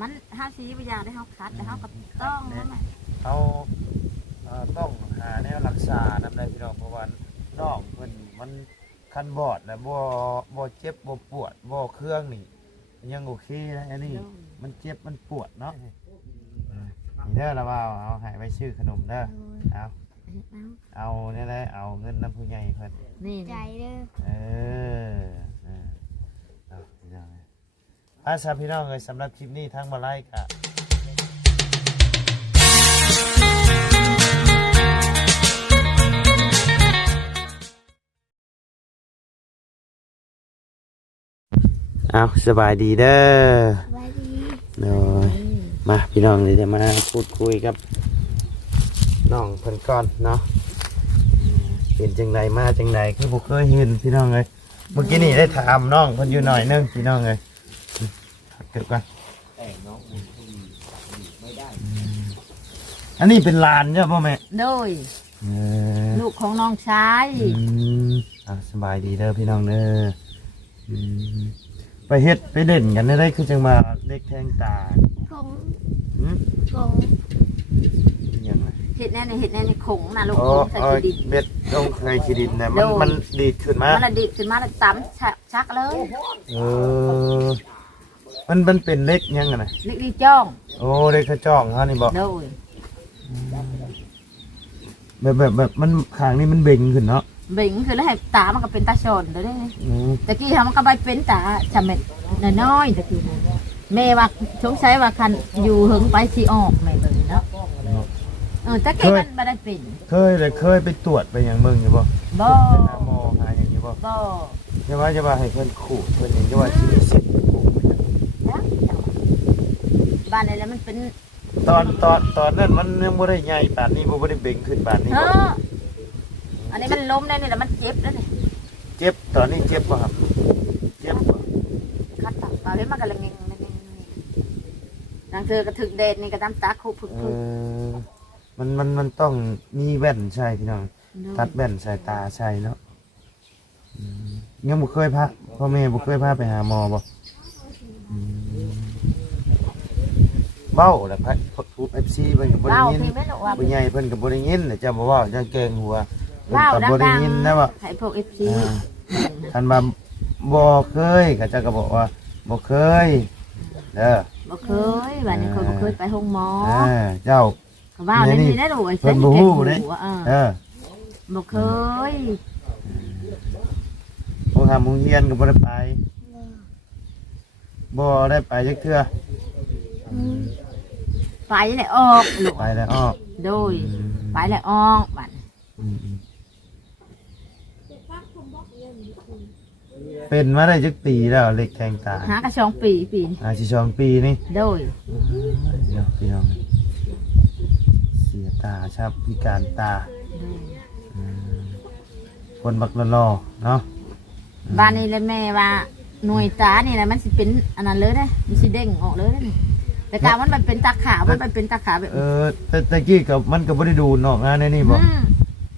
มันห้าซีวิญญาได้เฮาคัดแต่เฮาก็ต้องนั่นแหละ เขาต้องหาแนวรักษานำได้พี่น้องเพราะว่าน้องเพิ่นมันคันบอดแล้วบ่เจ็บบ่ปวดบ่เครื่องนี่ยังโอเคนะอันนี้มันเจ็บมันปวดเนาะนี่เด้อละว่าเอาให้ไปซื้อขนมเด้อเอาเนี่ยแหละเอาเงินน้ำผู้ใหญ่เพิ่น นี่ ใจเด้อ เอาพี่น้องพี่น้องเลยสำหรับคลิปนี้ทั้งมาไล่กะเอาสบายดีเด้อ สบายดี เนาะมาพี่น้องเลยจะมาพูดคุยกับน้องเพิ่นก่อนเนาะเป็นจังไดมาจังไดคือบ่เคยเห็นพี่น้องเลยเมื่อกี้นี่ได้ถามน้องเพิ่นอยู่หน่อยนึงพี่น้องเลยเก็บกันอันนี้เป็นลานใช่ป่ะแม่ โดยลูกของน้องชาย สบายดีเด้อพี่น้องเด้อไปเฮ็ดไปเด่นกันได้คือจังมาเล็กแทงตา คง หืม คง ยังไง เห็ดแน่ในเห็ดแน่ในขงนะลูก อ๋อ ใส่ขี้ดิน เบ็ดต้องเคยขี้ดินนะมันดีดขึ้นมา มันละดิบขึ้นมาแล้วตั้มชักเลย มันเป็นเล็กยังไงนะ เล็กดีจ้อง โอ้เล็กกระจ้องฮะนี่บอก โดย แบบมันขางนี่มันเบ่งขึ้นเนาะ เบ่งคือแล้วให้ตามันก็เป็นตาชนเดี๋ยวนี้ตะกี้ทำมันก็ไปเป็นตาจำเม็ดน้อยๆตะกี้แม่ว่าสงสัยว่าคันอยู่หึงไปสิออกแม่เบิ่งเนาะตะกี้มันไม่ได้เป็น เคยไปตรวจไปอย่างเมืองอยู่บ่ บ่ ไปหาหมอหาอย่างอยู่บ่ บ่ จะว่าให้เพิ่นขู่เพิ่นอย่างจะว่าชีวิตสิขู่ บ้านไหนแล้วมันเป็น ตอนนั้นมันยังบ่ได้ใหญ่ปานนี้บ่ได้เบ่งขึ้นปานนี้ เอ บ่ ออันนี้มันล้มได้นี่แหละมันเจ็บแล้วนี่ เจ็บตอนนี้เจ็บบ่ครับเจ็บบ่ คัดตับเอาเลยมันก็ละเงงนางเธอกระถึกเดชนี่ก็ตามตาคุผึก มันต้องมีแว่นใช่พี่น้องตัดแว่นสายตาใช่เนาะยังบ่เคยพาพ่อแม่บ่เคยพาไปหาหมอบ่เบ้าแล้วพระทูบ FC เพิ่นก็บ่ได้ เล่า ยิน พี่ไม่รู้ว่า ผู้ใหญ่เพิ่นก็บ่ได้ยินน่ะจะบ่เว้าจะเก่งหัวเพิ่น เล่า ก็ ดั บ่ได้ ง ยินนะว่า ๆให้พวกเอฟซี คันว่าบ่เคยก็จะก็บอกว่าบ่เคยเด้อ บ่เคยวันนี้คนบ่เคยไปห้องหมอ เจ้า ก็ว่าได้นี่ได้รู้ไอ้ เพิ่นบ่ฮู้เด้เออ บ่เคย บ่ทำโรงเรียนก็บ่ได้ไปบ่ได้ไปจักเทื่อ ไปแล้วออกลูก ไปแล้วอ้อ โดยไปแล้วออกบัด เป็นมาได้จักปีแล้วเล็กแทงตา หากระชองปี สิ2ปีนี่ โดย เดี๋ยวพี่น้องเสียตาครับพิการตาคนบักรอเนาะ บ้านนี้เลยแม่ว่าหน่วยตานี่แหละมันสิเป็นอันนั้นเลยเด้มันสิเด้งออกเลยเด้แต่กามันเป็นตาขาวมันเป็นตาขาวแบบ แต่ตะกี้กับมันก็บ่ได้ดูนอกงานในนี่บ่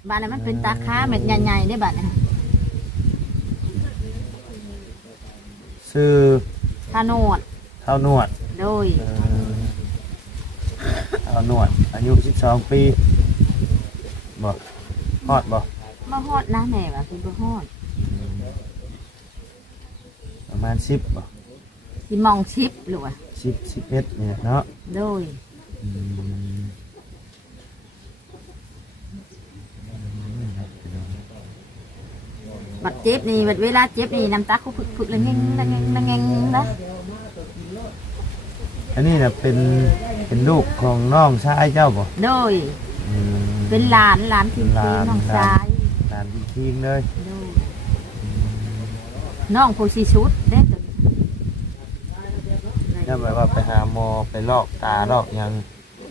บ้านนี้มันเป็นตาขาวเม็ดใหญ่ๆได้บัดนี้ ซื้อ ทานวด เท้านวด โดย เท้านวดอายุ12ปีบ่ฮอดบ่ บ่ฮอดนะแม่ว่าคือบ่ฮอด ประมาณ10บ่ สิมองชิปหรือว่า 10 11เนี่ยเนาะ โดยบัดเจ็บนี่บัดเวลาเจ็บนี่น้ำตาคุผึกๆละเงงละเงงละเงงนะ อันนี้น่ะเป็นลูกของน้องชายเจ้าบ่ โดยเป็นหลานทีมน้องชาย หลานจริงๆเลย โดยน้องผู้ชีชุดเด้ตัว ถ้าแบบว่าไปหาหมอไปลอกตาลอกหยัง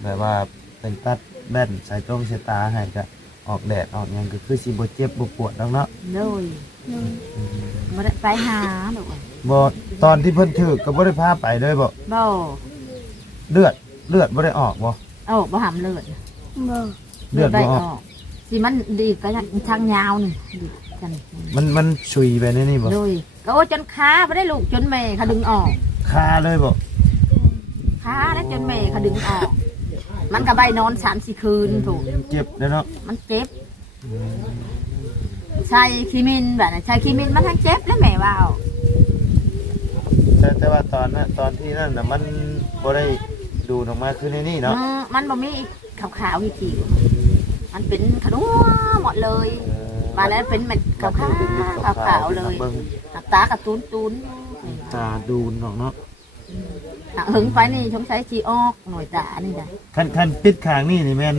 แบบว่าเป็นตัดแว่นใส่ตรงใส่ตาให้ก็ออกแดดออกหยังก็คือสิบ่เจ็บบ่ปวดแล้วเนาะ โดยมาได้ไปหาหนู บ่ตอนที่เพิ่นถือก็บ่ได้พาไปเลยบ่ บ่ เลือดบ่ได้ออกบ่ โอ้บ่หำเลือด บ่ เลือดบ่ออก สิมันดีไปทางยาวนี่ดีกัน มันชุยไปในนี่บ่ โดยก็โอ้จนขาไม่ได้ลูกจนแม่เขาดึงออก คาเลยบ่ ค ขาแล้วจนแม่เขาดึงออก มันก็ใบนอน3-4 คืนถูก เจ็บแล้วเนาะ มันเจ็บใช่คีมินแบบนั้นใช่คีมินมันทั้งเจ็บแล้วแม่ว่าเอา แต่ว่าตอนนั้นตอนที่นั่นน่ะมันบ่ได้ดูดออกมาคือในนี่เนาะ มันบ่มีขาวๆอีกทีมันเป็นขนมหมดเลยมาแล้วเป็นเม็ดขาวๆเลยตากระตูน ตาดูนออกเนาะ หึงไปนี่สงสัยจีออกหน่วยตานี่จ้ะ คันปิดข้างนี่นี่แม่น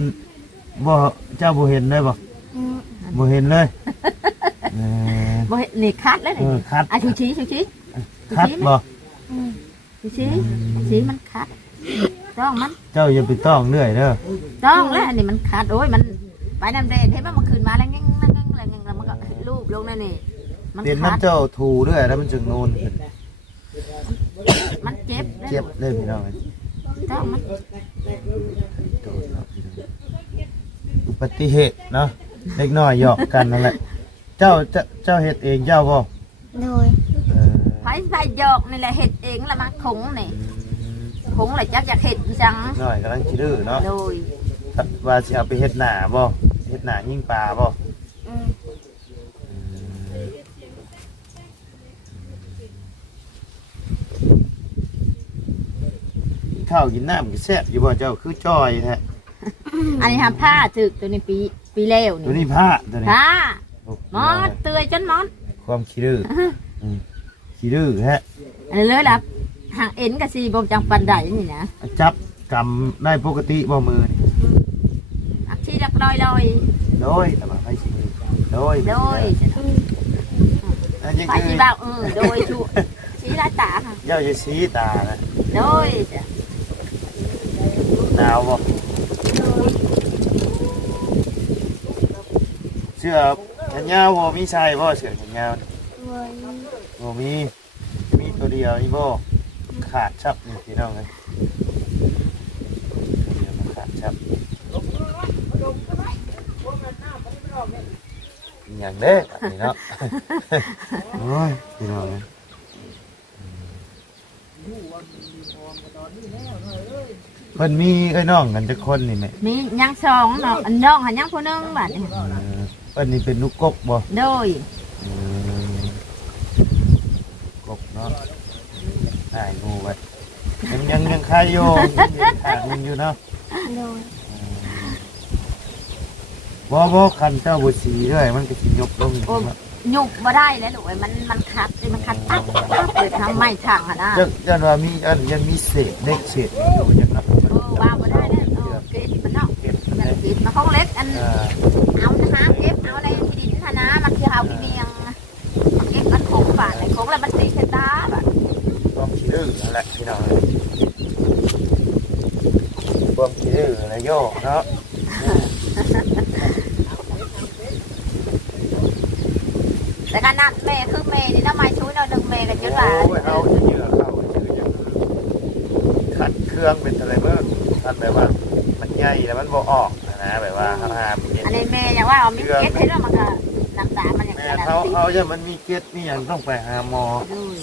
บ่เจ้าบ่เห็นได้บ่บ่เห็นเลย บ่เห็นนี่คัดแล้วนี่ คัด ชูชี้ คัดบ่ ชูชี้มันคัดต้องมัน เจ้าอย่าไปต้องเรื่อยเด้อ ต้องแล้วอันนี้มันคัดโอ้ยมันไปน้ำแดงเห็นว่ามันขึ้นมาแล้วงั้งแล้วมันก็รูปลงนั่นนี่มัน เป็น คัด น้ำเจ้าถูเรื่อยแล้วมันจึงโน่นขึ้น มันเจ็บ เจ็บเลยพี่น้อง ต้องมัน อุบัติเหตุเนาะเล็กน้อยหยอกกันนั่นแหละเจ้าเฮ็ดเองเจ้าบ่ โดย ไผหยอกนี่แหละเห็ดเองละมาคงนี่คงเลยจักอยากเห็ดจัง น้อยกำลังคิดดื้อเนาะ โดย ว่าสิเอาไปเฮ็ดหน้าบ่เฮ็ดหน้ายิงปลาบ่ ข้าวกินน้ำกินแซ่บอยู่บ่เจ้าคือจ้อยแท้ อันนี้ทำผ้าถึกตัวนี้ปีแล้ว ตัว นี่ นี้ผ้าตัวนี้ ผ้ามอดเตยจนมอด ความขี้ดื้อขี้ดื้อฮะ อันนี้เลยล่ะห่างเอ็นกับซีบจังปันไดนี่นะ จับกำได้ปกติบ่มือนี่ อักชีดักลอย โดยแต่ว่าให้สิโดย โดย อันนี้ ไป คือ ที่บ้าโดยชูชี้ลาตาค่ะ เจ้าจะชี้ตานะ โดย หนาวบ่เสื้อแขนยาวบ่มีใส่บ่เสื้อแขนยาว โดย บ่มีตัวเดียวนี่บ่ขาดชับนี่พี่น้องเลยตัวเดียวมันขาดชับอย่างเด้อนี่เนาะ โอ้ยพี่น้องเลยเพิ่นมีไอ้น้องกันจักคนนี่แม่ มียังสองเนาะอันน้องหันยังผู้นึงบัดนี้ เพิ่นนี่เป็นลูกกบบ่ โดย กบเนาะตายงูไว้ยังคายอยู่ขาดมันอยู่เนาะ โดย บ่คันเจ้าบ่สีด้วยมันก็สิยกลง โอ้หยุกบ่ได้แล้วลูกมันคัดมันคัดปั๊บเลยทำไม่ช่างอ่ะนะ จังว่ามีอันยังมีเศษเล็กเศษอยู่จังเนาะ ว่าบ่ได้แล้วเก็บมันเนาะ เก็บ มัน ได้ เก็บมาห้องเล็กอันเอานะฮะเก็บเอาในที่ดินธนามันคือเอาที่เมียงเก็บมันคงบาทในคงแล้วมันตีเสตาแบบ ความขี้ดื้อนั่นแหละพี่น้องความขี้ดื้ออะไรโยเนาะ แต่การนัดแม่คือแม่นี่น้ำไม้ชู้เราหนึ่งแม่กันจนว่า โอ้ยเอาจะเหยื่อเข้าชื่อยังขัดเครื่องเป็นอะไรเบ้างขัดแบบว่ามันใหญ่แล้วมันบ่ออกนะแบบว่าหาเย็น อันนี้แม่อย่างว่าเอามีเก็บให้เรามันก็รักษามันอย่าง แม่ นั้น เขาจะมันมีเกล็ดนี่อย่างต้องไปหาหมอ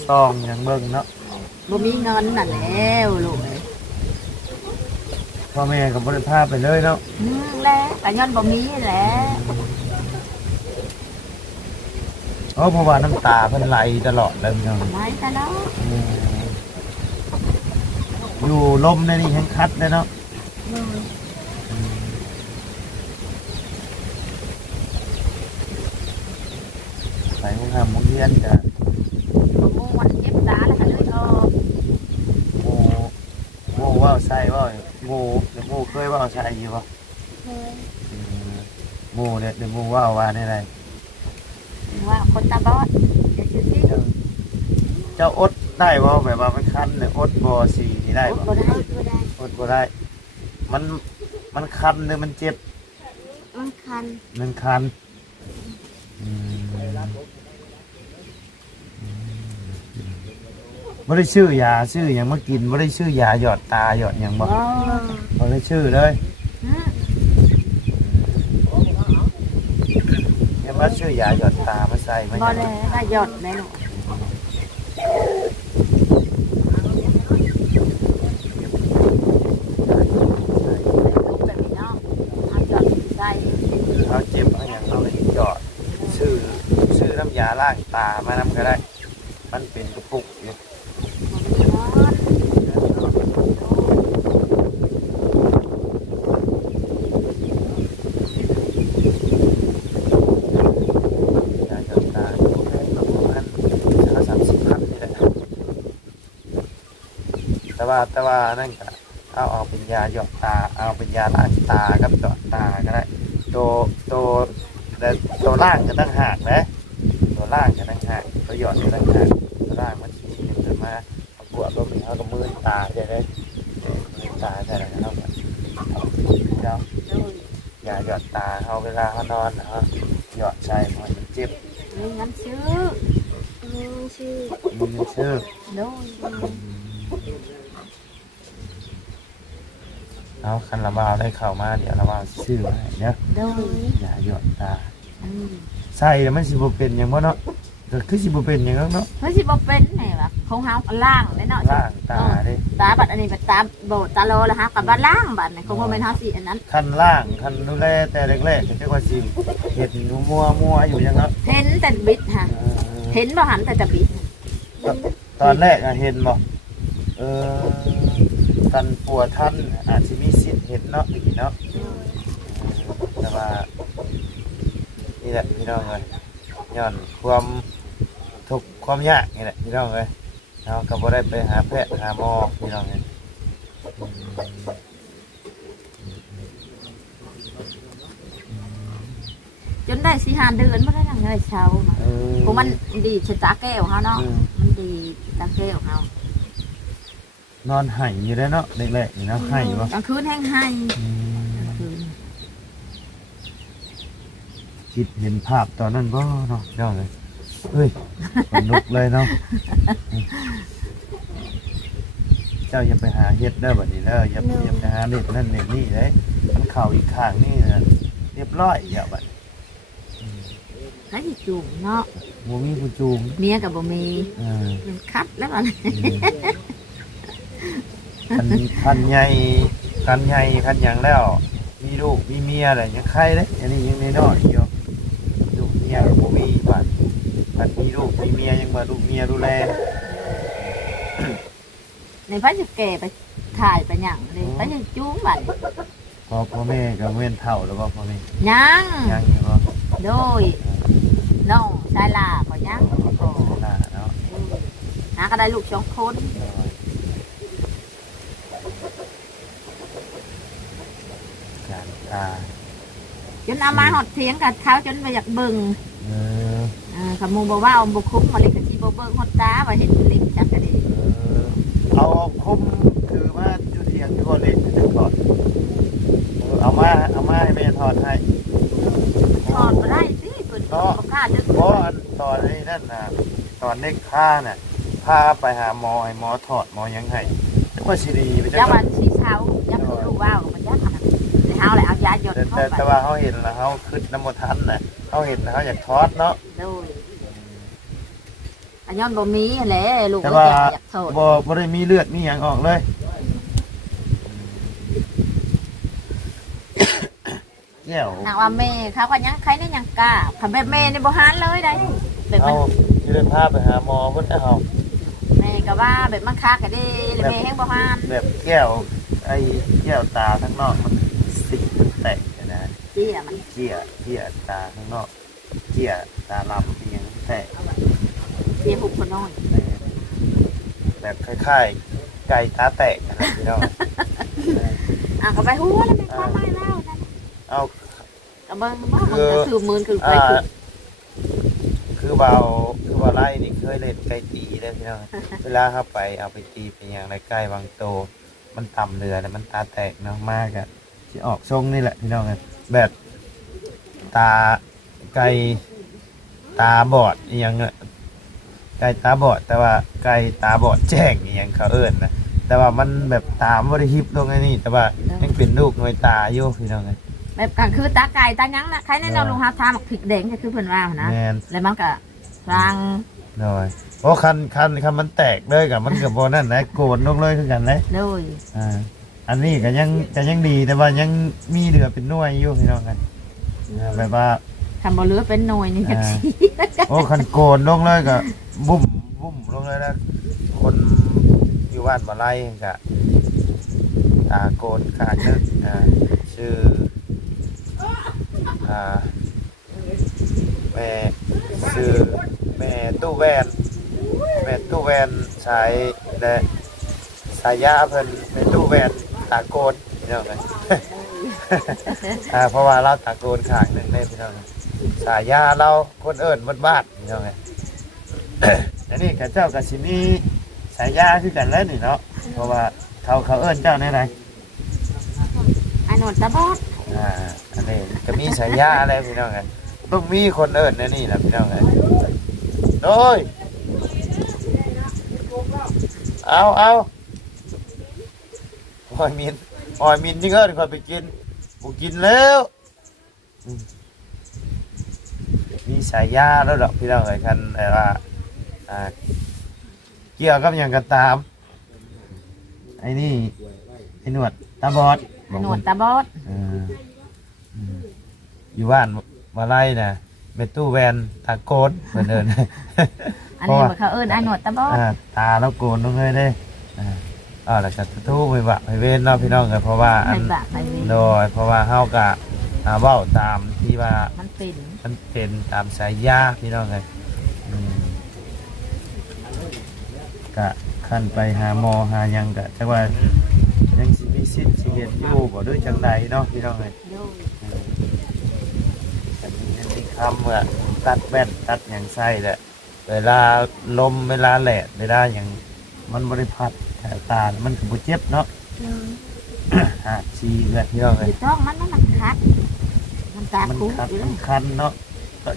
ซองอย่างเบิ่งเนาะ บ่มีเงินน่ะแล้วลูก พ่อแม่กับบริภาพไปเลยเนาะ แล้วแต่ย้อนบ่มีแหละ เพราะว่าน้ำตาเพิ่นไหลตลอดเลยพี่น้อง ไม่แต่แล้ว อยู่ลมในนี่แห้งคัดเลยเนาะ โดย ใส่ห้องน้ำห้องเรียนจ้ะ บ่มูมันเจ็บตาแล้วก็เลยออก โม่ว่าใส่ว่าโม่เดี๋ยวโม่เคยว่าใส่อยู่ป่ะ โดย โม่เนี่ยเดี๋ยวโม่ว่าในไร ว่าคนตาบอดจะชื่อสิ เจ้าอดได้บ่แบบว่ามันคันเนี่ยอดบ่สีนี่ได้บ่ บ่ได้ บ่ได้ อดบ่ได้ มันคันเลยมันเจ็บ มันคัน มันคันไม่ได้ชื่อยาชื่ออย่างมากินไม่ได้ชื่อยาหยอดตาหยอดอย่างบ่ บ่ ไม่ได้ชื่อเลย ยังมาชื่อยาหยอดตามาใส่มา บ่ อย่าง เลยได้หยดเลยลูก ล่างตามานำก็ได้มันเป็นกระปุกอยู่ ยาหยอดตาประมาณ30,000นี่แหละแต่ว่านั่นก็เอาเป็นยาหยอดตาเอาเป็นยาล้างตากับหยอดตาก็ได้ตัวล่างก็ตั้งหากนะตัวล่างก็ตั้งหากตัวหยอดก็ตั้งหากตัวล่างมันชี้ขึ้นมาประกวดรวมถึงเอากับมือตาใช่ไหมมือตาใช่ไหมครับเจ้ายาหยอดตาเอาเวลาเขานอนนะฮะหยอดใส่มันเจ็บ มีเงินซื้อ ชื่อ มีชื่อ โดย เอาคันระบาวได้เข้ามาเดี๋ยวระบาวชื่อให้เนี่ย โดย อย่าหยอดตา อืม ใส่แล้วมันสิบ่เป็นหยังบ่เนาะก็คือสิบ่เป็นหยังเนาะ เฮ้ยสิบ่เป็นไงวะของเฮาล่างได้เนาะ ล่างตาเด้ ตาบัดอันนี้บัดตาโบดตาโลแล้วฮะกับบัดล่างบัดนี่คงบ่แม่นเฮาสิอันนั้น คันล่างคันดูแลแต่แรกๆก็จักว่าสิเฮ็ดมัวอยู่หยังเนาะ เห็นแต่บิดฮะเห็นบ่หันแต่จะบิด ตอนแรกอะเห็นบ่เออท่านปัวท่านอาจสิมีสิทธิ์เห็นเนาะอีกเนาะแต่ว่านี่แหละพี่น้องเอ้ยย้อนความทุกข์ความยากนี่แหละพี่น้องเอ้ยเนาะก็บ่ได้ไปหาแพทย์หาหมอพี่น้องเอ้ย จนได้สิหาเดือนบ่ได้ยังไงเช้ามาพวกมันดีชะตาแก้วเฮาเนาะมันดีตาแก้วเฮาน อนไห้อยู่ได้เนาะแรกๆนี่เนาะไห้บ่ กลางคืนแห้งให้กลางคืน คิดเห็นภาพตอนนั้นบ่เนาะเจ้าเลยเฮ้ยขนลุกเลยเนาะเจ้าอย่าไปหาเฮ็ดเด้อบัดนี้เด้ออย่าไปหาเด็ดนั่นเด็ดนี่เด้มันเข้าอีกข้างนี่นะเรียบร้อยเดี๋ยวบัด ให้สิจูงเนาะ บ่มีผู้จูง เมียก็บ่มี มัน คัดแล้วบัด คันใหญ่คันหยังแล้ว มีลูกมีเมียอะไรยังใครเด้อันนี้ยังน้อยๆอยู่ลูกเมียก็บ่มีบัดมีลูกมีเมียยังบ่ลูกเมียดูแล ในพระจะแก่ไปถ่ายไปหยังเลยพระจะจูงบัด พ่อแม่ก็เว้นเท่าแล้วบ่พ่อแม่ ยัง ยังอยู่บ่ โดยน้องชายลาก็ยังก็ น่าเนาะ หาก็ได้ลูก2 คน การตา จนเอามาหอดเถียงกับเขาจนไปอยากเบิ่ง เออ ขมูบอกว่าเอาบุคุ้มมาเลยกะทีบ่เบิ่งหอดตาว่าเห็นลิ้นจักกะดี เอาคมคือมาอยู่เทียงที่บ่เล็กจะถอดเอามาให้แม่ถอดให้ ถอดมาได้สิเปิดบ่กล้าดึก เพราะอันตอนนี้นั่นน่ะตอนเด็กผ้าน่ะพาไปหาหมอให้หมอถอดหมอยังให้แต่ว่าสิดีไปจั ยัก ง ว่าสีเช้ายักคือรู้ว่ามันยักขนาดแต่เฮาเลยเอายาหยดเข้าไป แต่ว่าเขาเห็นแล้วเขาขึ้นน้ำบ่ทันน่ะเขาเห็นแล้วเขาอยากถอดเนาะ โดยอันย้อนบ่มีแหละลูก แต่ ก็ ว่า อยากโทษ บ่ได้มีเลือดมีหยังออกเลยแก้ว หากว่าแม่เขาก็ยังใครนี่ยังกล้าคันแบบแม่นี่บ่หานเลยได้แบบมั เอา น ที่เดินพาไปหาหมอเพิ่นเอา แม่ก็ว่าแบบมันคักก็ดีแล้วแม่แฮงบ่หาน แบบแก้วไอ้แก้วตาข้างนอกมันสิมันแตกนะ เจี้ยมัน เจี้ยตาข้างนอกเจี้ยตาลำที่ยังแตก เจี้ยหุบคนน้อย แบบคล้ายๆไก่ตาแตกนะครับพี่น้อง ก็ไปหัวแล้วแม่ความหมายแล้วนั่น เอา ก็เบิ่งว่ามันจะสืบมือคือไป คือเบาไล่นี่เคยเล่นไก่ตีได้พี่น้องเวลาเข้าไปเอาไปตีเป็นอย่างไรใกล้บางโตมันต่ำเรือแล้วมันตาแตกเนาะมากอะที่ออกทรงนี่แหละพี่น้องแบบตาไก่ตาบอดอหยังไก่ตาบอดแต่ว่าไก่ตาบอดแจ้งอหยังเขาเอิ้นนะแต่ว่ามันแบบตาไม่ได้ฮิปลงไอ้นี่แต่ว่ายังเป็นลูกหน่วยตาอยู่พี่น้อง แบบก็คือตาไก่ตายังนะใครแน่นอนลุงฮาทามักผิดแดงก็คือเพิ่นว่านะ แม่น แล้วมันก็ฟัง หน่อยเพราะคันมันแตกเลยกับมันกับโบนั่นนะโกนลงเลยคือกันเลย เลย อันนี้ก็ยังดีแต่ว่ายังมีเหลือเป็นหน่วยอยู่พี่น้องกันแบบว่า ใคร คันบ่เหลือเป็นหน่วยนี่จักสิ โอ้คันโกนลงเลยก็บุ้มลงเลยนะคนอยู่บ้านมาไล่ก็ตาโกนขาดนึกชื่อแม่ชื่อแม่ตู้แวนใช้และสายยาเพิ่นแม่ตู้แวนตาโกนพี่น้องเลย เพราะว่าเราตาโกนข้างหนึ่งเลยพี่น้องสายยาเราคนเอิญบ้านพี่น้องเลย อันนี้กับเจ้ากับชินีสายยาคือกันแล้วนี่เนาะเพราะว่าเขาเอิญเจ้าในไหน ไอ้หนวดตาบอด อันนี้จะมีสายยาอะไรพี่น้องกันต้องมีคนเอิญในนี่แหละพี่น้องกันโดยเอาหอยมินนี่เอิญคอยไปกินกูกินแล้วมีสายยาแล้วดอกพี่น้องเลยคันอะไรว่าเกี่ยวกับอย่างกันตามไอ้นี่ไอ้หนวดตาบอด ไอ้หนวดตาบอด อยู่บ้านมาไล่นะเมตู้แวนตาโกนเหมือนเดิม อันนี้มันเขาเอิ้นไอ้หนวดตาบอด ตาแล้วโกนลงเลยได้แล้วก็ทูไปบะไปเว้นเนาะพี่น้องกันเพราะว่าอันโดยเพราะว่าเฮากะเว้าตามที่ว่ามันเป็นตามสายยาพี่น้องเลยกะขั้นไปหาหมอหายังกะแต่ว่ายังสิมีสิทธิ์สิเฮ็ดอยู่บ่ด้วยจังใดเนาะพี่น้องเลยแต่มีคำว่าตัดแว่นตัดอย่างไส้แหละเวลาลมเวลาแหละเวลาอย่างมันบริพัดแถวตามันก็บ่เจ็บเนาะชีเลยพี่น้องเลย ต้องมันคัดมันตาคุ้มอยู่แล้ว มันคันเนาะ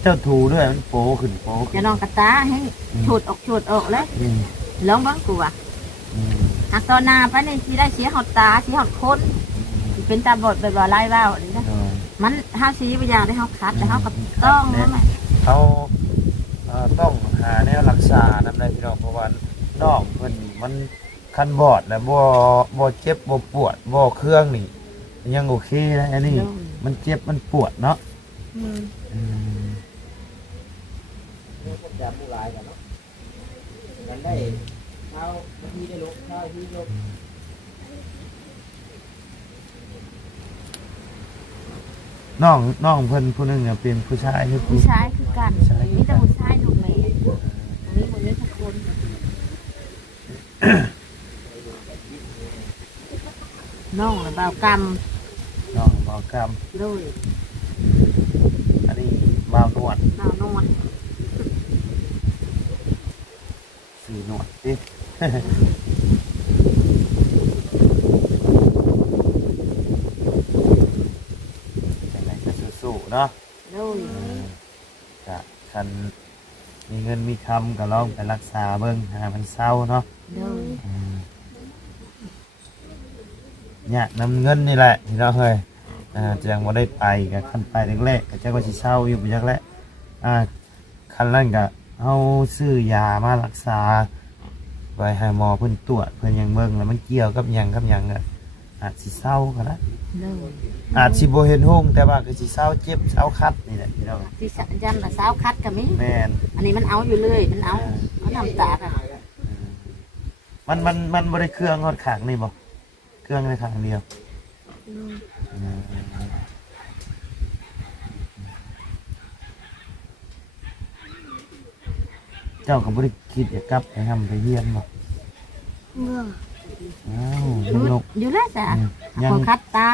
เจ้าถูด้วยมันโปขึ้นจะลองกระตาให้ฉุดออกแล้วลองบ้างกูอ่ะหักตอนนาไปในที่ได้เสียหดตาเสียหดคนเป็นตาบอดแบบว่าไล่ว่าวนี่นะมันห้าสีไปอย่างได้เขาคัดแต่เขาก็ต้องนั่นแหละ เขาต้องหาแนวรักษานั่นเลยพี่น้องเพราะว่าน้องเพิ่นมันคันบอดแล้วบ่เจ็บบ่ปวดบ่เครื่องนี่ยังโอเคนะอันนี้มันเจ็บมันปวดเนาะจับผู้ร้ายกันเนาะมันได้เอาบางทีได้ลบข้าวที่ลบน้องเพิ่นผู้นึงเนี่ยเป็นผู้ชายคือผู้ชายคือกันมีแต่ผู้ชายลูกแม่มีหมดนี้ทุกคนน้องเบากรรมด้วยอันนี้เบาหนวดสีหนวดดิอะไรก็สู้ๆเนาะจะคันมีเงินมีคำก็ลองไปรักษาเบิ่งหามันเศร้าเนาะเนี่ยนำเงินนี่แหละพี่น้องเฮ้ยจะยังไม่ได้ไปกับคันไปแรกๆก็จะว่าสิเศร้าอยู่ไปยักแล้วคันนั้นก็เอาซื้อยามารักษาไว้ให้หมอเพิ่นตรวจเพิ่นยังเบิ่งแล้วมันเกี่ยวกับหยังก็อาจสิเศร้าก็ได้อาจสิบ่เห็นห้องแต่ว่าก็สิเศร้าเจ็บเศร้าคัดนี่แหละพี่น้องที่ยันละเศร้าคัดก็มีแม่นอันนี้มันเอาอยู่เลยมันเอาน้ำตาค่ะมันบ่ได้เครื่องฮอดข้างนี่บ่เครื่องในข้างเดียวเจ้าก็บ่ได้คิดจะกลับไปทำไปเฮียนบ่อยู่แล้วจ้ะยังคัดตา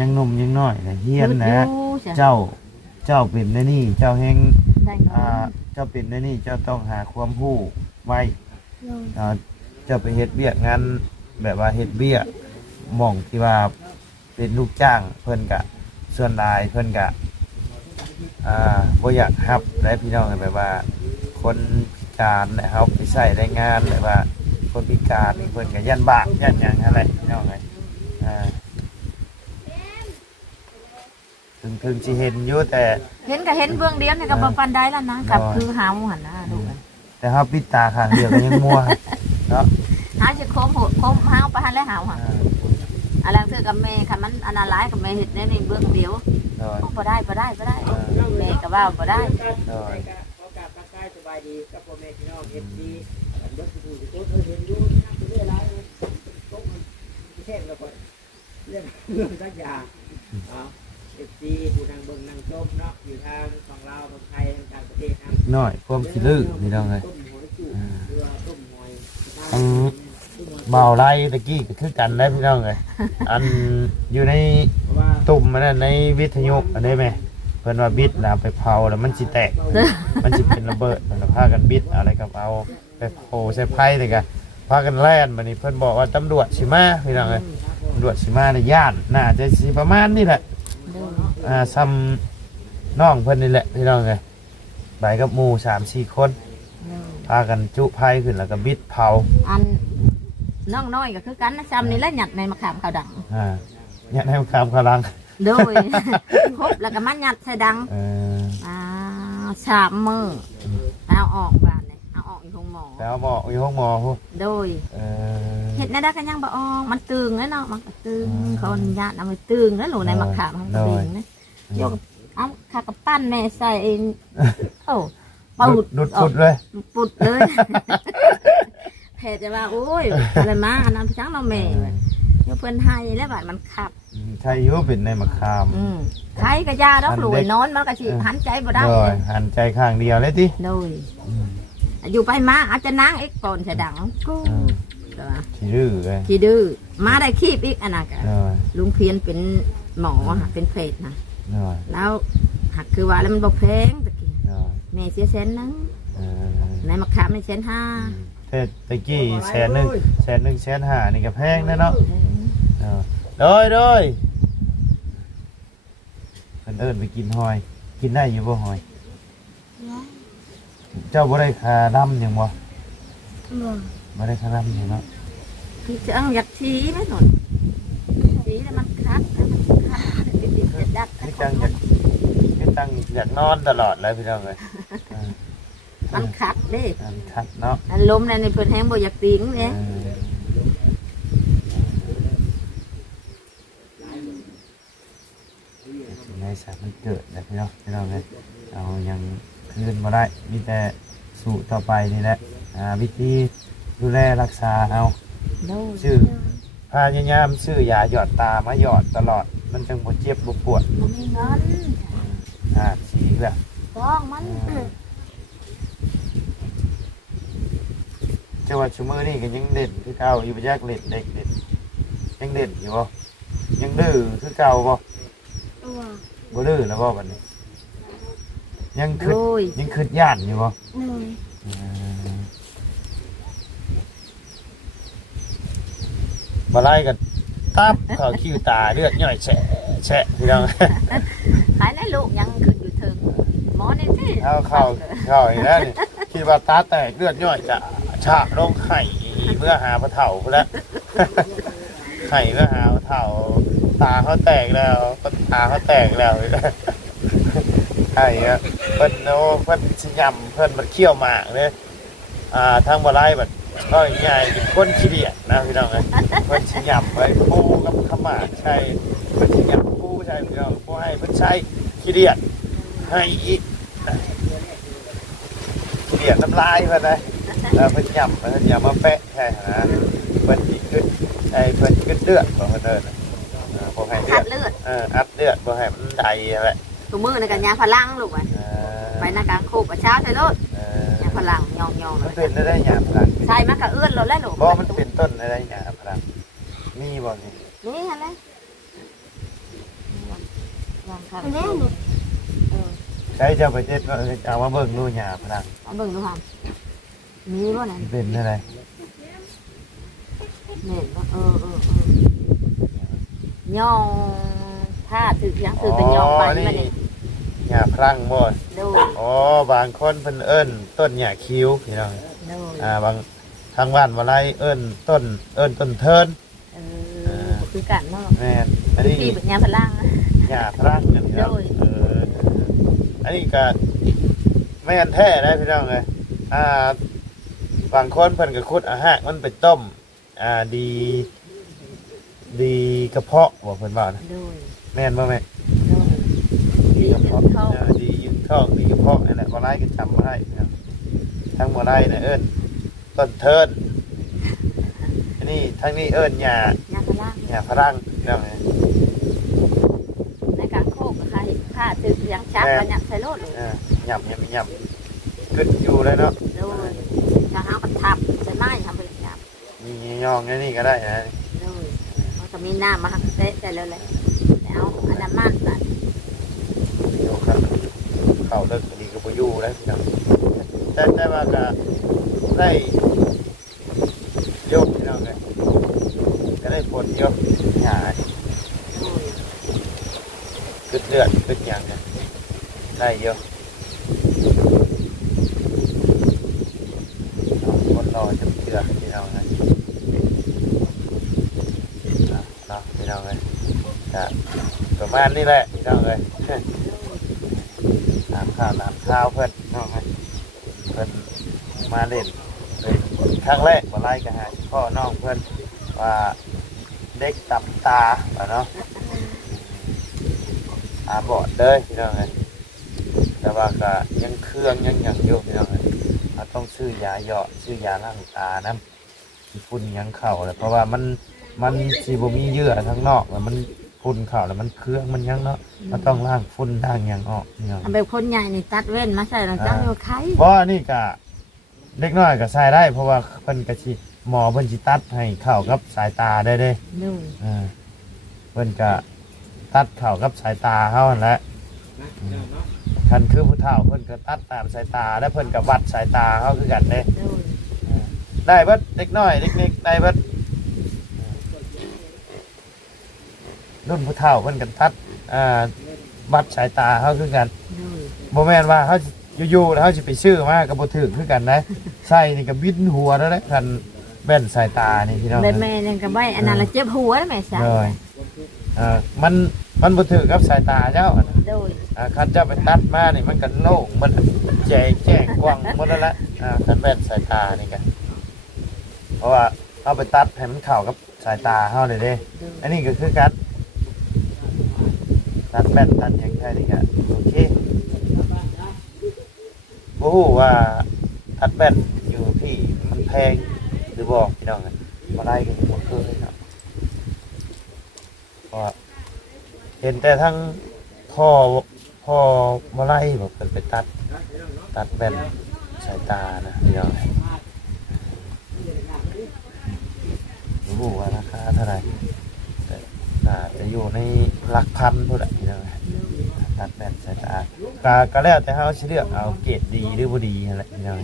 ยังหนุ่มยังน้อยเฮียนนะเจ้าเป็นในนี่เจ้าแห่งเจ้าเป็นในนี่เจ้าต้องหาความรู้ไว้เจ้าไปเฮ็ดเบี้ยงานแบบว่าเฮ็ดเบี้ยหม่องที่ว่าเป็นลูกจ้างเพิ่นกะส่วนหลายเพิ่นกะบ่อยากรับและพี่น้องแบบว่าคนพิการและเฮาไปใช้แรงงานแบบว่าคนพิการนี่เพิ่นก็ยันบาปยันหยังอะไรพี่น้องเอ้ยถึงสิเห็นอยู่แต่เห็นก็เห็นเบื้องเดียวนี่ก็บ่ปานใดแล้วนะกับคือหาหมู่หั่นนะดูแต่เฮาปิดตาข้างเดียวก็ยังมัวเนาะหาสิโคมหาไปหั่นแล้วหาหั่น อะไรเธอกับแม่ค่ะมันอันนั้นร้ายกับแม่เห็ดในเบื้องเดียว โดย บ่ได้แม่ก็ว่าบ่ได้ โดย ขอกราบทักทายสบายดีกับพ่อแม่พี่น้องเอฟซีอันเบิร์ดผู้ที่โตเห็นอยู่นั่งอยู่เรื่อยๆโต๊ะมันแค่แล้วก็เรื่องสักอย่างเอฟซีผู้นางเบิ่งนางชมเนาะอยู่ทางฝั่งลาวฝั่งไทยทางประเทศนะ น้อยความขี้ลือพี่น้องเลย ต้มหอยจุ๊บหรือว่าต้มหอย เบาไล่ตะกี้ก็คือกันได้พี่น้องเลยอันอยู่ใน เพราะว่า ตุ่มมันในวิทยุอันนี้ไหมเพิ่นว่าบิดแล้วไปเผาแล้วมันสิแตก มันสิเป็นระเบิดมันพากันบิดอะไรกับเอาไปโผใส่ไผ่เลยกันพากันแล่นบัดนี้เพิ่นบอกว่าตำรวจสิมาพี่น้องเอ้ยตำรวจสิมาในย่านน่าจะสิประมาณนี้แหละซ้ำน้องเพิ่นนี่แหละพี่น้องเอ้ยไปกับหมู่ 3-4 คนพากันจุไผ่ขึ้นแล้วก็บิดเผา อันน้องน้อยก็คือกันนะจำนี่แหละหยัดในมะขามขาวดัง เนี่ยให้คำกำลัง โดย ครบแล้วก็มันหยัดใส่ดัง3 มื้อเอาออกบ้านเลยเอาออกอยู่ห้องหมอ แล้วบอกอยู่ห้องหมอพูด โดยเห็ดในได้ก็ยังบ่ออกมันตึงแล้วเนาะมันก็ตึงเขาอนุญาตเอาไปตึงแล้วหนูในมะขามของกระดิ่งนะยกเอาข้ากับปั้นแม่ใส่เองโอ้ปุด ดุดเลย ปุดเลยแพทย์จะว่าโอ้ยอะไรมาอันนั้นพี่ช้างเราแม่เดี๋ยวเพิ่นให้แล้วบาดมันขับ ใช่ยุเป็นในมะขาม ใครก็ยาดอกหลุยนอนมันก็สิหันใจบ่ได้ หันใจข้างเดียวเลยที่ โดยอยู่ไปมาอาจจะนางเอ็กก่อนจะดังกู ขี้ดื้อเลย ที่ดื้อมาได้คีบอีกอันนั้นก็ลุงเพียนเป็นหมอเป็นเพจนะแล้วหักคือว่าแล้วมันบ่แพงตะกี้แม่เสีย100,000นึงในมะขามไม่1,500,000ตะกี้100,000 1,500,000นี่ก็แพงนะเนาะโดยเพิ่นเอิ้นไปกินหอยกินได้อยู่บ่หอยเจ้าบ่ได้คาดำหยังบ่บ่ได้คาดำหยังเนาะ คือจังอยากชี้ไหมหนุนชี้แล้วมันคัดจะดัก คือจังอยากนอนตลอดเลยพี่น้องเอ้ย มันคัดเด้ คัดเนาะ อันล้มในเพิ่นแห้งบ่อยากติงเนี่ย ในสายมันเกิดนะพี่น้องเลยเอายังคืนมาได้มีแต่สู่ต่อไปนี่แหละวิธีดูแลรักษาเอาชื่อพยายามซื้อยาหยอดตามาหยอดตลอดมันจึงบ่เจ็บบ่ปวด บ่มีเงิน สีแบบ ต้องมัน จังหวัดชุมมือนี่ก็ยังเด่นคือเก่าอยู่ประยักเล่นเด็กเด่นยังเด่นอยู่บ่ยังดื้อคือเก่าบ่บ่ดื้อแล้วบ่บัดนี้ยังขึ้นย่านอยู่บ่มาไล่กันตับเขาคิ้วตาเลือดย่อยแฉะพี่น้อง หายในลูกยังขึ้นอยู่ถึงหมอนี่ที่ เข้าอีกแล้วนี่คิดว่าตาแตกเลือดย่อยจะฉะลงไข่เมื่อหาพระเถ่าแล้ว ไข่เมื่อหาพระเถ่าตาเขาแตกแล้วตาเขาแตกแล้วไข่เพิ่นโน้เพิ่นสยำเพิ่นมันเคี่ยวหมากเลยทางบ่ไล่แบบก็ง่ายเป็นก้นขี้เดียดนะพี่น้องเลยเพิ่นสยำไว้ปูกับขม่าใช่เพิ่นสยำปูใช่พี่น้องปูให้เพิ่นใช้ขี้เดียดให้อีกขี้เดียดน้ำลายเพิ่นนะเพิ่นยำเพิ่นยำมาแปะใช่นะเพิ่นอีกขึ้นไอ้เพิ่นขึ้นเลือดของเพิ่นนะบ่ให้เลือดอัดเลือดบ่ให้มันไดอะไรตัวมือในกันยาพลังลูกอ่ะไปในการโคกระเช้าใช่ลูกยาพลังยองมันเป็นได้หยาพลัง ใช่มันก็เอื้อนเราแล้วลูก บ่มันเป็นต้นได้หยาพลังมีบ่นี่ นี่อะไรวางครับนี่ ใช้เจ้าประเทศก็เอามาเบิ่งดูหยาพลัง เอาเบิ่งดูครับมีบ่นั่น เป็นอะไร เนี่ยย่องผ้าถือยังถือเป็นย่องไปมาเนี่ย หยาพลังบ่ ดู อ๋อบางคนเพิ่นเอิ้นต้นหยาคิ้วพี่น้อง ดู บางทางบ้านว่าไรเอิ้นต้นเทิน คือกันเนาะ แม่นอันนี้ พี่เป็นยาพลัง หยาพลังกันครับอันนี้ก็ไม่อันแท้นะพี่น้องเลยบางคนเพิ่นก็ขุดอาหารมันไปต้มดี กระเพาะบ่เพิ่นว่านะ โดย แม่นบ่แม่ โดยดี กระ ขึ้น เพาะ เข้า ดียืนท้องดีกระเพาะนั่นแหละบ่ไล่ก็จำบ่ได้ครับทั้งบ่ไล่น่ะเอิ้นต้นเทินอันนี้ทั้งนี้เอิ้นหญ้าย าพลัง หญ้าฝรั่งพี่น้อง ในการโคกค่ะผ้าตึกเลี้ยงชักกันเนี่ยใส่โลดเลย หยับขึ้นอยู่เลยเนาะ โดยถ้าหาประทับใส่ไม้ทำเป็นหยับ มีย่องนี่ก็ได้นะ โดยมันจะมีน้ำมาหักเตะได้เลยแล้วอันนั้นมันตัด โยครับเข้าเลิกดีกับอยู่แล้วพี่น้องแต่ว่าก็ได้โยกพี่น้องเลยก็ได้ผลโยกหา โดย ขึ้นเลือดขึ้นอย่างเนี่ยได้โยกคนรอจะเชื่อพี่น้องเลยเนาะพี่น้องเลยจะประมาณนี้แหละพี่น้องเลยน้ำข้าวเพื่อนน้องเลยเพื่อนมาเล่นเป็นครั้งแรกมาไล่กันหาพ่อน้องเพื่อนว่าเด็กตับตาเนาะตาบอดเลยพี่น้องเลยแต่ว่าก็ยังเครื่องยังอยู่พี่น้องเลยเราต้องซื้อยาหยอดซื้อยาล้างตานะฝุ่นยังเข่าเลยเพราะว่ามันสีบมีเยื่อทั้งนอกแล้วมันฝุ่นเข่าแล้วมันเครื่องมันยังเนาะเราต้องล้างฝุ่นล้างยังออกเนาะ ทำแบบคนใหญ่นี่ตัดเว้นมาใส่หลังจากอยู่ไข่ เพราะนี่ก็เล็กน้อยก็ใส่ได้เพราะว่าเพิ่นก็สิหมอเพิ่นสิตัดให้เข้ากับสายตาได้เด้ โดย เพิ่นก็ตัดเข้ากับสายตาเฮานั่นแหละคันคือผู้เฒ่าเพิ่นก็ตัดตามสายตาแล้วเพิ่นก็วัดสายตาเฮาคือกันเด้ โดย ได้เบิดเล็กน้อยเล็กๆได้เบิดรุ่นผู้เฒ่าเพิ่นก็ตัดวัดสายตาเฮาคือกัน โดย บ่แม่นว่าเฮาอยู่ๆแล้วเฮาสิไปซื้อมาก็บ่ถึกคือกันนะใส่นี่ก็บิดหัวแล้วนะคันแว่นสายตานี่พี่น้อง ได้แม่ยังกับใบอันนั้นละเจ็บหัวแม่ใช่ เลยมันบ่ถึกกับสายตาเจ้าอะนะ โดย คันเจ้าไปตัดมานี่มันก็โล่งมันแจ้งกว้างหมดแล้วละคันแว่นสายตานี่ก็เพราะว่าเอาไปตัดให้มันเข้ากับสายตาเฮาเลยเด้อันนี้ก็คือการตัดแว่นตัดหยังไงนี่ก็โอเคโอ้โหว่าตัดแว่นอยู่พี่มันแพงหรือบอกพี่น้องกันมาได้กันหมดเลยเนาะเพราะเห็นแต่ทั้งพ่อมาไล่บอกเป็นไปตัดแว่นสายตานะพี่น้องโอ้โหว่าราคาเท่าไหร่แต่น่าจะอยู่ในหลักพันเท่าไหร่พี่น้องตัดแว่นสายตาก็แล้วแต่เขาเลือกเอาเกรดดีหรือบ่ดีอะไรพี่น้อง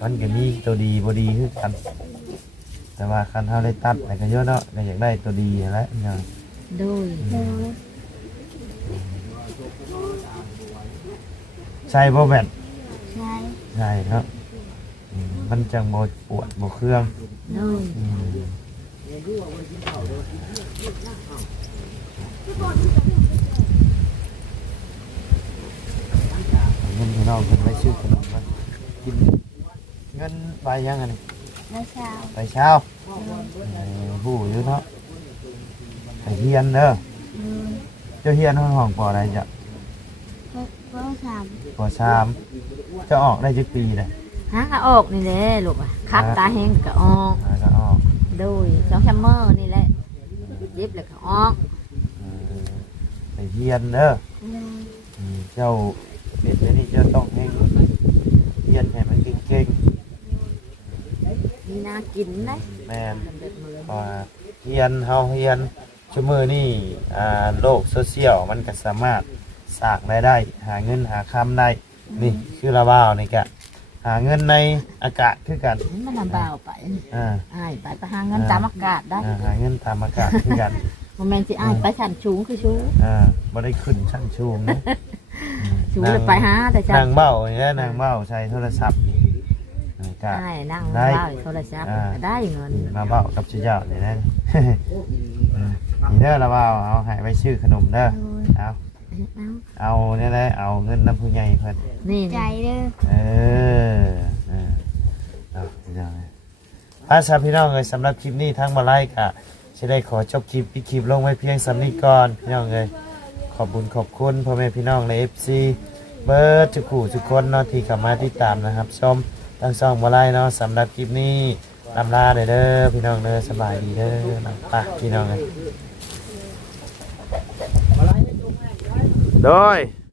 มันก็มีตัวดีบ่ดีคือกันแต่ว่าคันเขาได้ตัดอะไรก็เยอะเนาะก็อยากได้ตัวดีแล้วพี่น้อง โดย โดย ใช่บ่แม่น ใช่ ใช่เนาะมันจังบ่ปวดบ่เครื่อง โดย เงินพี่น้องเพิ่นไว้ซื้อขนมมากินเงินใบยังไง แล้วเช้า ใบเช้าผู้อยู่เนาะไปเฮียนเด้อ โดย เจ้าเฮียนห้องปออะไรจ้ะ เพิ่มสาม ปอสามจะออกได้จักปีเลย หางก็ออกนี่แหละลูกอ่ะคับตาแห้งก็ออก ก็ออก โดย2ซัมเมอร์นี่แหละเย็บแล้วก็ออก ไปเฮียนเด้อ โดย เจ้าเป็นไอ้นี่เจ้าต้องให้เฮียนให้มันเก่ง มีนากินนะ ๆแม่น เด็ดมือ ว่าเฮียนเฮาเฮียนชั่วมือนี่โลกโซเชียลมันก็สามารถสร้างรายได้หาเงินหาคำได้นี่คือละว่าวนี่กะหาเงินในอากาศคือกัน มันลำบากไป อ่า อ้ายไปหาเงินตามอากาศได้ หาเงินตามอากาศคือกัน โมเมนต์ที่อ้ายไปชั้นชูงคือชูง บ่ได้ขึ้นชั้นชูงนะ ชูงเลยไปหาแต่ชั้น นางเบ้าอย่างเงี้ยนางเบ้าใช้โทรศัพท์ก็ อ้ายนั่ง ได้ เล่าโทรศัพท์ก็ได้เงิน มาเบ้ากับเจ้านี่นะ นี่เด้อละว่าวเอาให้ไปชื่อขนมเด้อเอาเนี่ยแหละเอาเงินน้ำผู้ใหญ่เพิ่น นี่ ใจเด้อ เอาพี่น้องภาษาพี่น้องเลยสำหรับคลิปนี้ทั้งมาไล่กะ จะได้ขอจบคลิปอีกคลิปลงไว้เพียงสำนี้ก่อนพี่น้องเลยขอบบุญขอบคุณพ่อแม่พี่น้องใน FC เบิร์ดทุกคู่ทุกคนเนาะที่เข้ามาติดตามนะครับชมทั้งสองบ่ไล่เนาะสำหรับคลิปนี้ลำลาเด้อพี่น้องเด้อสบายดีเด้อน้ำปะพี่น้องเลยโดย